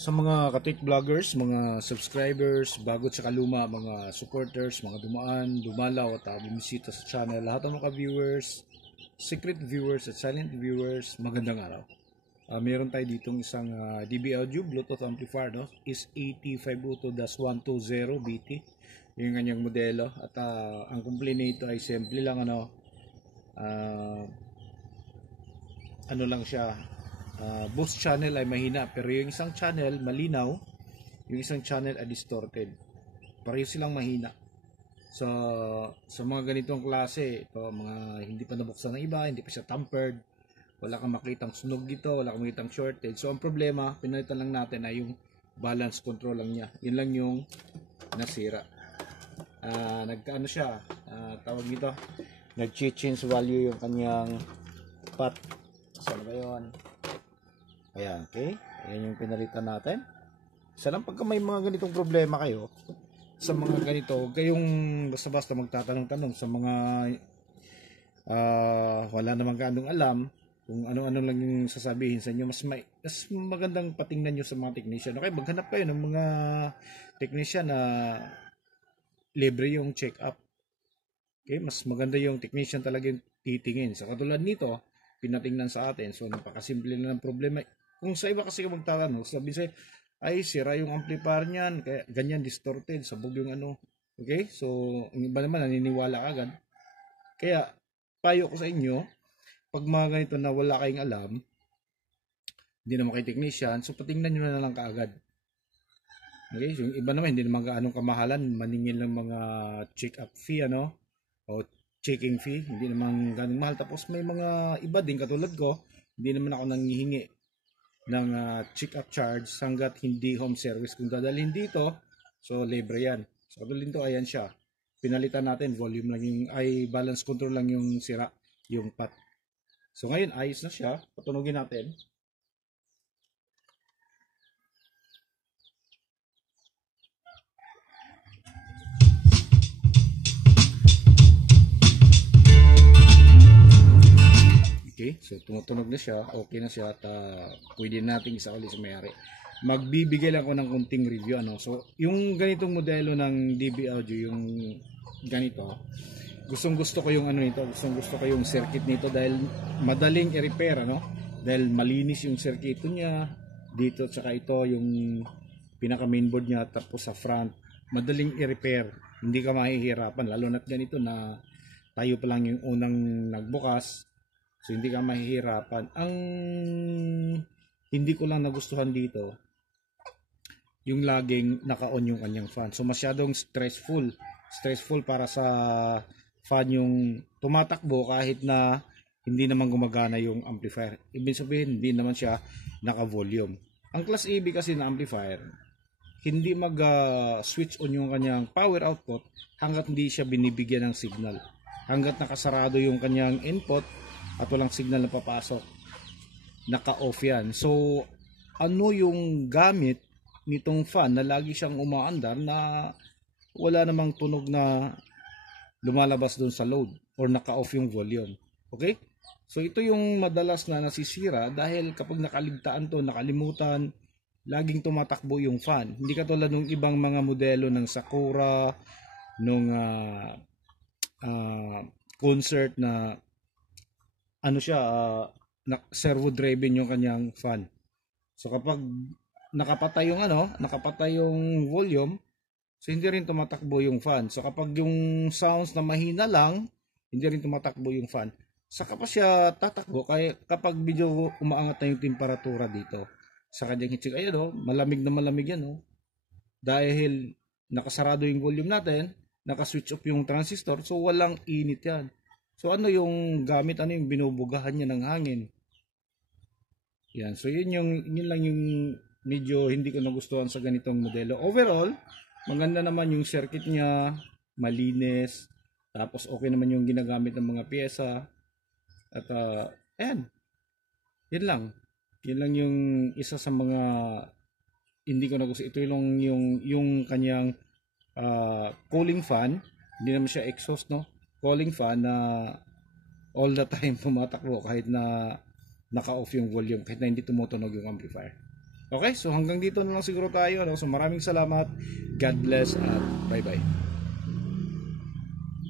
Sa mga ka-tech vloggers, mga subscribers, bago at saka luma, mga supporters, mga dumaan, dumalaw at bumisita sa channel, lahat ng mga viewers, secret viewers at silent viewers, magandang araw. Meron tayo ditong isang DB Audio Bluetooth amplifier, no? Is 8502-120 BT, yung kanyang modelo. At ang complaint nito ay simple lang, ano lang siya, boost channel ay mahina, pero yung isang channel malinaw, yung isang channel ay distorted. Pareho silang mahina. So sa mga ganitong klase, ito mga hindi pa nabuksan ng iba, hindi pa siya tampered, wala kang makitang sunog dito, wala kang makitang shortage. So ang problema, pinalitan lang natin ay yung balance control lang niya. Yun lang yung nasira. Nagkaano siya, tawag dito, nag-change value yung kanyang pot. Saan ba yun? Ayan, okay. Ayan yung pinalitan natin. Sana pagka may mga ganitong problema kayo, sa mga ganito, kayong basta-basta magtatanong-tanong sa mga wala namang ganong alam, kung ano-ano lang yung sasabihin sa inyo, mas magandang patingnan nyo sa mga technician. Okay, maghanap kayo ng mga technician na libre yung check-up. Okay, mas maganda yung technician talaga yung titingin. Sa katulad nito, pinatingnan sa atin. So, napakasimple na ng problema. Kung sa iba kasi magtatanong, sabi sa'yo, ay, sira yung amplifier niyan, kaya ganyan, distorted, sabog yung ano. Okay? So, ang iba naman, naniniwala agad. Kaya, payo ko sa inyo, pag mga ganito na wala kayong alam, hindi naman kayo technician, so patingnan nyo na lang kaagad. Okay? So, yung iba naman, hindi naman gaanong kamahalan, maningin lang mga check-up fee, o checking fee, hindi naman ganun mahal. Tapos may mga iba din katulad ko, hindi naman ako nanghihingi ng check-up charge hanggat hindi home service. Kung dadalhin dito, so libre yan. So katulad dito, ayan siya. Pinalitan natin, volume lang yung, ay balance control lang yung sira, yung pot. So ngayon, ayos na siya. Patunogin natin. Okay, so tumutunog na siya, okay na siya at pwede nating isa ulit sa may-ari. Magbibigay lang ako ng konting review, So, yung ganitong modelo ng DB Audio, yung ganito, gustong-gusto ko yung nito, gustong-gusto ko yung circuit nito dahil madaling i-repair, Dahil malinis yung circuit niya dito at saka ito yung pinaka mainboard niya, tapos sa front, madaling i-repair. Hindi ka mahihirapan lalo na't ganito na tayo pa lang yung unang nagbukas. So hindi ka mahihirapan. Ang hindi ko lang nagustuhan dito, yung laging naka-on yung kanyang fan. So masyadong stressful. Stressful para sa fan yung tumatakbo kahit na hindi naman gumagana yung amplifier. Ibig sabihin, hindi naman siya naka-volume. Ang Class AB kasi na amplifier, hindi mag-switch on yung kanyang power output hanggat hindi siya binibigyan ng signal. Hanggat nakasarado yung kanyang input at walang signal na papasok, naka-off yan. So, ano yung gamit nitong fan na lagi siyang umaandar na wala namang tunog na lumalabas doon sa load or naka-off yung volume. Okay? So, ito yung madalas na nasisira dahil kapag nakaligtaan to, nakalimutan, laging tumatakbo yung fan. Hindi katulad ng ibang mga modelo ng Sakura, nung concert na servo driven yung kanyang fan. So kapag nakapatay yung volume, so hindi rin tumatakbo yung fan. So kapag yung sounds na mahina lang, hindi rin tumatakbo yung fan. Saka pa siya tatakbo kapag medyo umaangat na yung temperatura dito sa kanyang heatsink. Ayan, malamig na malamig yan, dahil nakasarado yung volume natin, naka-switch off yung transistor, so walang init yan. So ano yung gamit, yung binubugahan niya ng hangin. Yan, so yun lang yung medyo hindi ko nagustuhan sa ganitong modelo. Overall, maganda naman yung circuit niya, malinis, tapos okay naman yung ginagamit ng mga pyesa. At ayan, yun lang. Yun lang yung isa sa mga hindi ko nagustuhan. Ito yung kanyang cooling fan. Hindi naman siya exhaust, cooling fan na all the time tumatakbo kahit na naka-off yung volume, kahit na hindi tumutunog yung amplifier. Okay, so hanggang dito na lang siguro tayo, no? So maraming salamat. God bless at bye-bye.